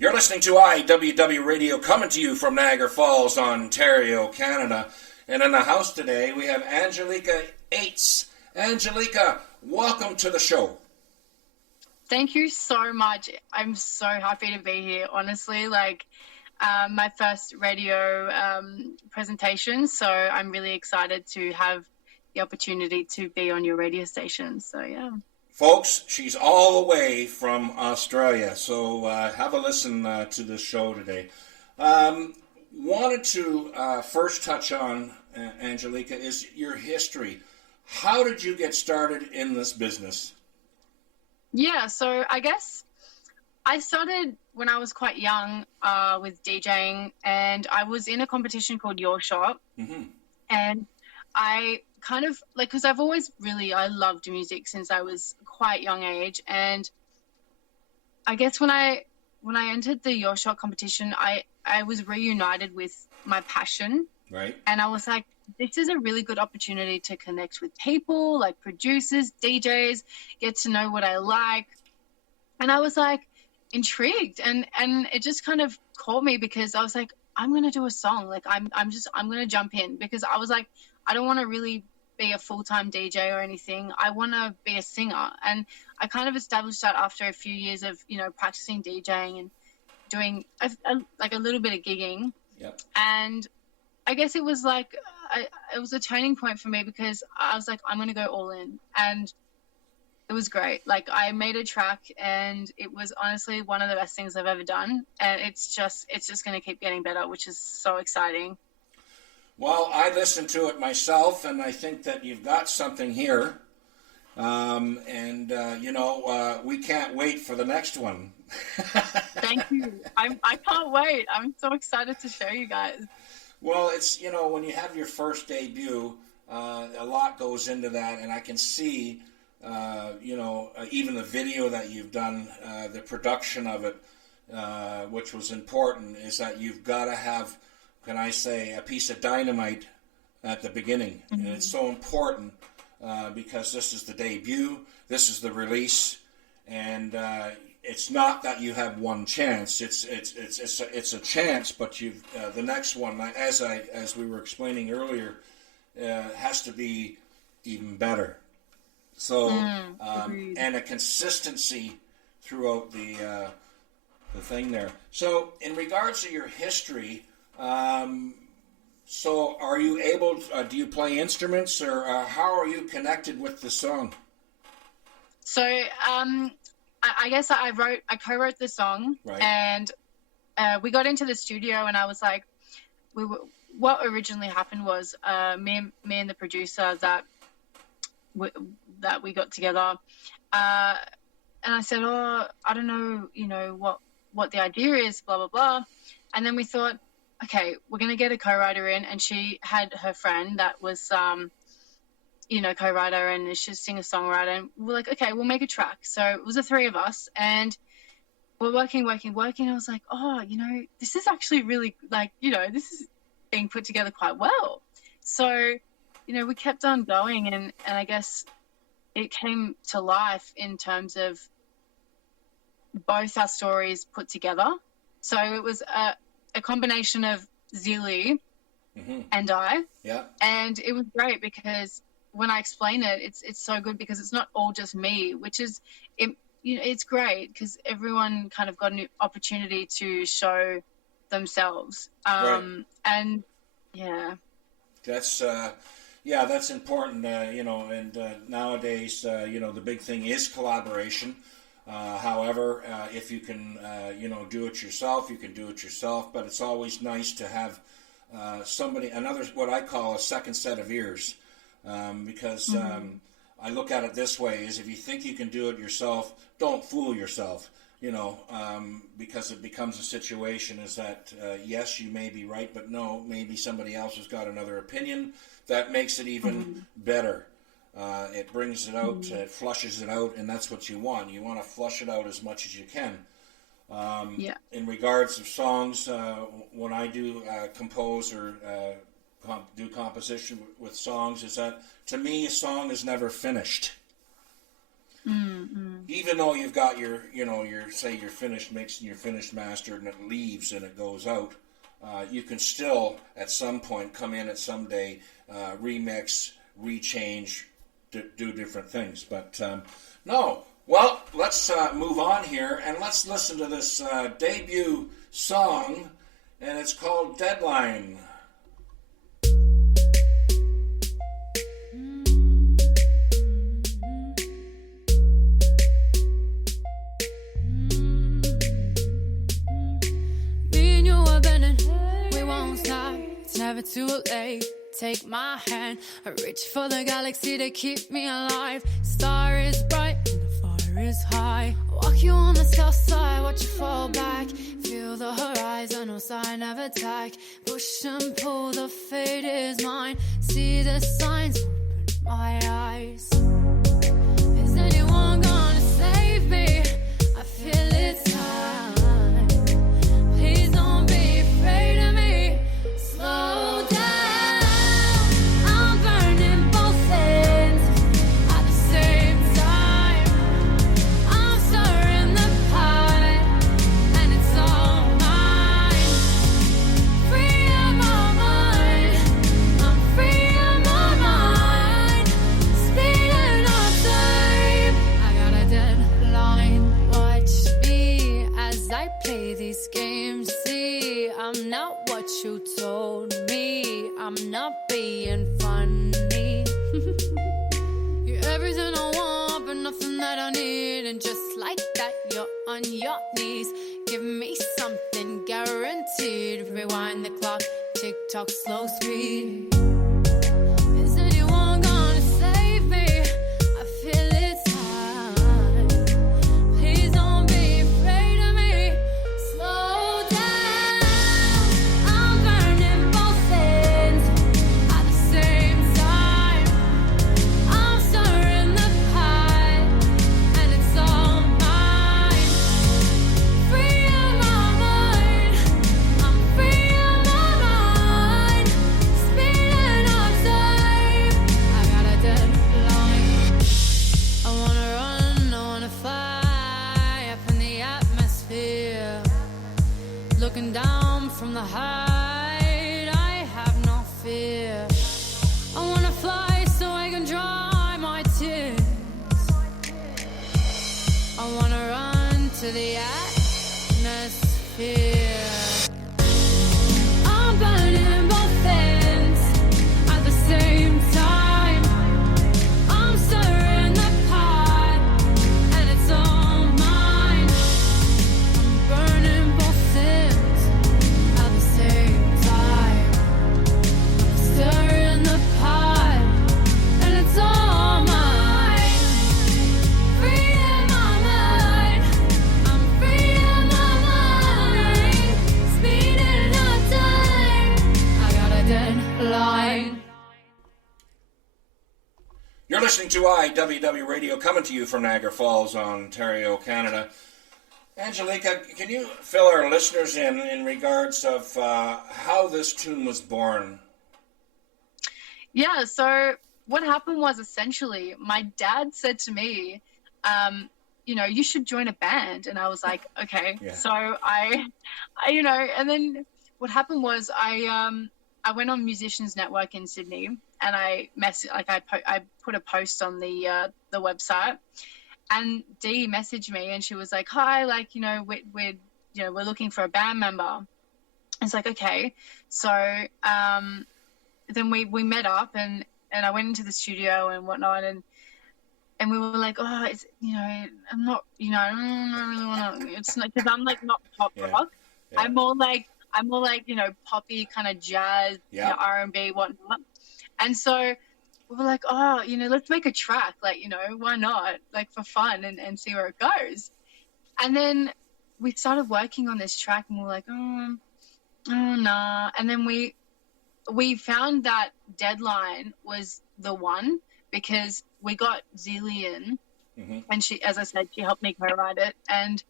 You're listening to IWW Radio coming to you from Niagara Falls, Ontario, Canada. And in the house today, we have Angelika Ates. Angelika, welcome to the show. Thank you so much. I'm so happy to be here, honestly. My first radio presentation, so I'm really excited to have the opportunity to be on your radio station. So, yeah. Folks, she's all the way from Australia, so have a listen to this show today. Wanted to first touch on, Angelika, is your history. How did you get started in this business? Yeah, so I guess I started when I was quite young with DJing, and I was in a competition called Your Shop, and I kind of because I loved music since I was quite young age, and I guess when I entered the Your Shot competition, I was reunited with my passion, right? And I was like, this is a really good opportunity to connect with people, like producers, DJs, get to know what I like, and I was like intrigued, and it just kind of caught me because I was like, I'm gonna do a song, like I'm gonna jump in, because I was like, I don't want to really be a full-time DJ or anything. I want to be a singer. And I kind of established that after a few years of, practicing DJing and doing a little bit of gigging. Yep. And I guess it was it was a turning point for me, because I was like, I'm going to go all in. And it was great. Like, I made a track, and it was honestly one of the best things I've ever done. And it's just going to keep getting better, which is so exciting. Well, I listened to it myself, and I think that you've got something here. We can't wait for the next one. Thank you. I can't wait. I'm so excited to show you guys. Well, it's, when you have your first debut, a lot goes into that, and I can see, even the video that you've done, the production of it, which was important, is that you've got to have, can I say, a piece of dynamite at the beginning. Mm-hmm. And it's so important because this is the debut, this is the release, and it's not that you have one chance. It's a chance, but you've the next one, as we were explaining earlier, has to be even better. So and a consistency throughout the thing there. So in regards to your history. So are you able to, do you play instruments, or how are you connected with the song? So I guess I co-wrote the song, right. And we got into the studio, and I was like, what originally happened was me and the producer that we got together, and I said, I don't know, what the idea is, blah, blah, blah. And then we thought, okay, we're going to get a co-writer in, and she had her friend that was, co-writer, and she's a singer-songwriter, and we're like, okay, we'll make a track. So it was the three of us, and we're working. I was like, this is actually really, this is being put together quite well. So, we kept on going, and I guess it came to life in terms of both our stories put together. So it was a combination of Zili and I. Yeah. And it was great because when I explain it, it's so good because it's not all just me, which is, it's great because everyone kind of got an opportunity to show themselves. Right. And yeah. That's, that's important, and nowadays, the big thing is collaboration. However, if you can, do it yourself, you can do it yourself. But it's always nice to have another, what I call a second set of ears, because I look at it this way: is if you think you can do it yourself, don't fool yourself. Because it becomes a situation is that yes, you may be right, but no, maybe somebody else has got another opinion that makes it even better. It brings it out, it flushes it out, and that's what you want. You want to flush it out as much as you can. In regards of songs, when I do compose or do composition with songs, is that to me a song is never finished. Even though you've got your, your finished mix and your finished mastered and it leaves and it goes out, you can still at some point come in at some day, remix, rechange, do different things. But no, well, let's move on here and let's listen to this debut song, and it's called Deadline. Never too late, take my hand. I reach for the galaxy to keep me alive. Star is bright and the fire is high. Walk you on the south side, watch you fall back. Feel the horizon, no sign of attack. Push and pull, the fate is mine. See the signs, open my eyes. Is anyone gonna save me? I feel it's time. Please don't be afraid of me. Slow down, I'm burning both ends at the same time. I'm stirring the pot, and it's all mine. Free of my mind, I'm free of my mind. Speeding up time, I got a deadline. Watch me as I play these games. See, I'm not what you told me. I'm not being funny. You're everything I want, but nothing that I need. And just like that, you're on your knees. Give me something guaranteed. Rewind the clock, tick tock, slow speed. Is anyone gonna save me? I feel it's time. Please don't be afraid of me. Slow down, I'm burning both ends at the same time. I'm stirring the pot, and it's all mine. Free of my mind, I'm free of my mind. Speeding up time, I got a deadline. I wanna run, I wanna fly up in the atmosphere. Looking down from the height, I have no fear. I wanna fly so I can dry my tears. I wanna run to the atmosphere. I'm burning both ends at the same time. I'm stirring the pot, and it's all mine. I'm burning both ends at the same time. I'm stirring the pot, and it's all mine. Free of my mind, I'm free of my mind. Speeding up time, I got a deadline. You're listening to IWW Radio, coming to you from Niagara Falls, Ontario, Canada. Angelika, can you fill our listeners in regards of how this tune was born? Yeah, so what happened was essentially my dad said to me, you should join a band. And I was like, okay. Yeah. So I, and then what happened was I went on Musicians Network in Sydney, and I put a post on the website, and Dee messaged me, and she was like, hi, we're looking for a band member. It's like, okay. So then we met up, and I went into the studio and whatnot, and we were like, oh, it's, I'm not, I don't really want to, it's not, because I'm like not pop rock. Yeah. I'm more like, poppy kind of jazz, Yeah. R&B, whatnot. And so we were like, oh, let's make a track, why not, for fun and see where it goes. And then we started working on this track, and we were like, oh, nah. And then we found that Deadline was the one, because we got Zillion, and she, as I said, she helped me co-write it, and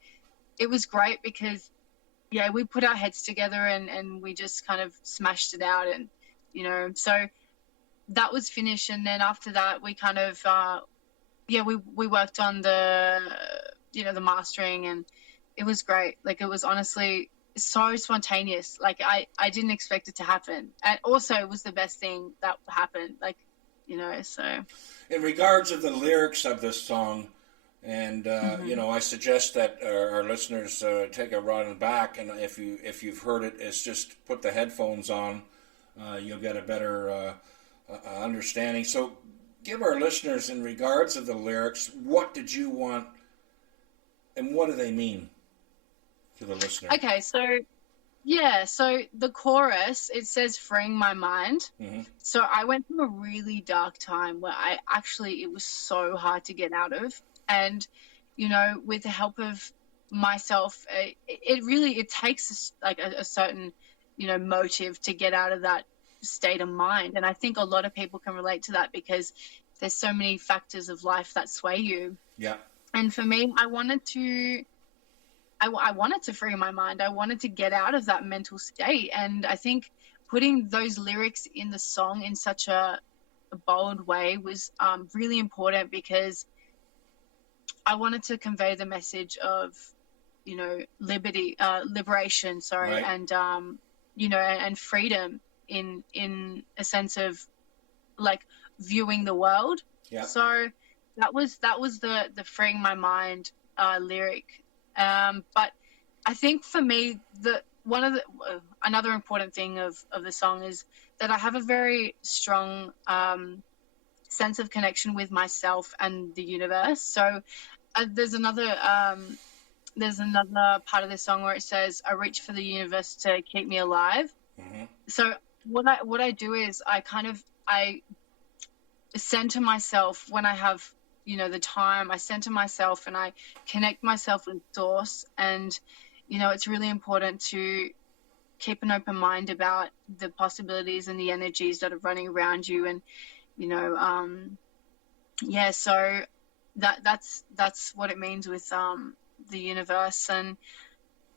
it was great because, yeah, we put our heads together and we just kind of smashed it out, and so that was finished. And then after that, we kind of yeah, we worked on the, the mastering, and it was great. Like, it was honestly so spontaneous. Like, I didn't expect it to happen. And also it was the best thing that happened. Like, so. In regards of the lyrics of this song, and Mm-hmm. I suggest that our listeners take a run back, and if you've heard it, it's just put the headphones on. You'll get a better understanding. So, give our listeners, in regards of the lyrics, what did you want, and what do they mean to the listener? Okay, so yeah, so the chorus, it says freeing my mind. Mm-hmm. So I went through a really dark time where it was so hard to get out of. And, with the help of myself, it takes like a certain, motive to get out of that state of mind. And I think a lot of people can relate to that because there's so many factors of life that sway you. Yeah. And for me, I wanted to free my mind. I wanted to get out of that mental state. And I think putting those lyrics in the song in such a bold way was really important, because I wanted to convey the message of, liberation, sorry, Right. and, and freedom in a sense of like viewing the world. Yeah. So that was the freeing my mind lyric. But I think for me, another important thing of the song is that I have a very strong sense of connection with myself and the universe. So there's another part of the song where it says, "I reach for the universe to keep me alive." Mm-hmm. So what I do is I center myself when I have the time. I center myself and I connect myself with source. And it's really important to keep an open mind about the possibilities and the energies that are running around you. And so that's what it means with the universe. And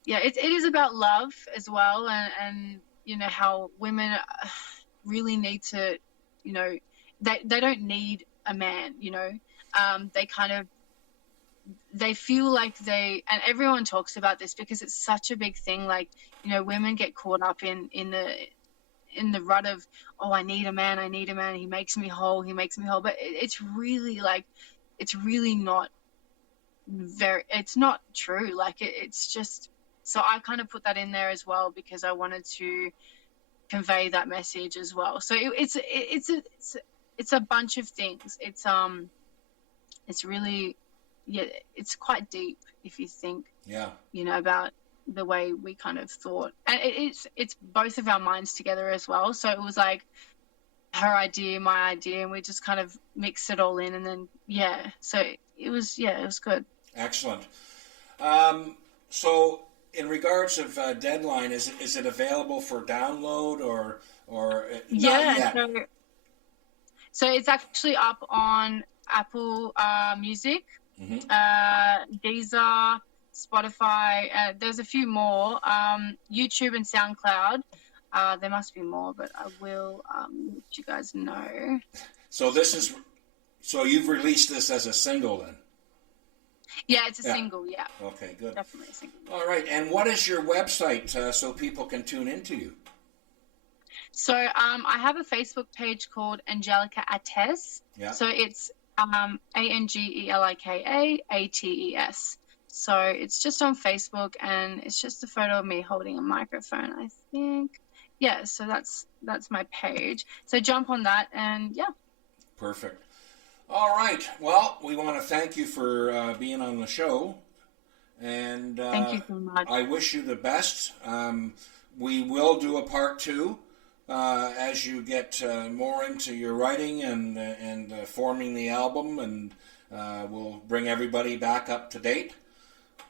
it is about love as well. And how women really need to, they don't need a man. They feel like and everyone talks about this because it's such a big thing. Like, women get caught up in the rut of, oh, I need a man, he makes me whole. But it's really not it's not true. Like, it's just, so I kind of put that in there as well because I wanted to convey that message as well. So it's a bunch of things. It's really, it's quite deep if you think, about the way we kind of thought. And it's both of our minds together as well. So it was like her idea, my idea, and we just kind of mixed it all in. And then, so it was good. Excellent. So in regards of Deadline, is it available for download or not yet? So it's actually up on Apple Music, Deezer, Spotify. There's a few more. YouTube and SoundCloud. There must be more, but I will let you guys know. So you've released this as a single then? Yeah, it's a single. Yeah. Okay, good. Definitely a single. All right, and what is your website so people can tune into you? So I have a Facebook page called Angelika Ates. Yeah. So it's Angelika Ates. So it's just on Facebook, and it's just a photo of me holding a microphone, I think. Yeah, so that's my page. So jump on that, and yeah. Perfect. All right. Well, we want to thank you for being on the show, and thank you so much. I wish you the best. We will do a part 2 as you get more into your writing and forming the album, and we'll bring everybody back up to date.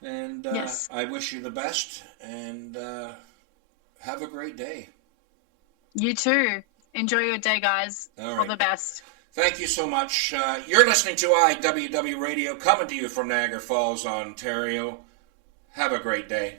And yes. I wish you the best, and have a great day. You too. Enjoy your day, guys. All right. All the best. Thank you so much. You're listening to IWW Radio, coming to you from Niagara Falls, Ontario. Have a great day.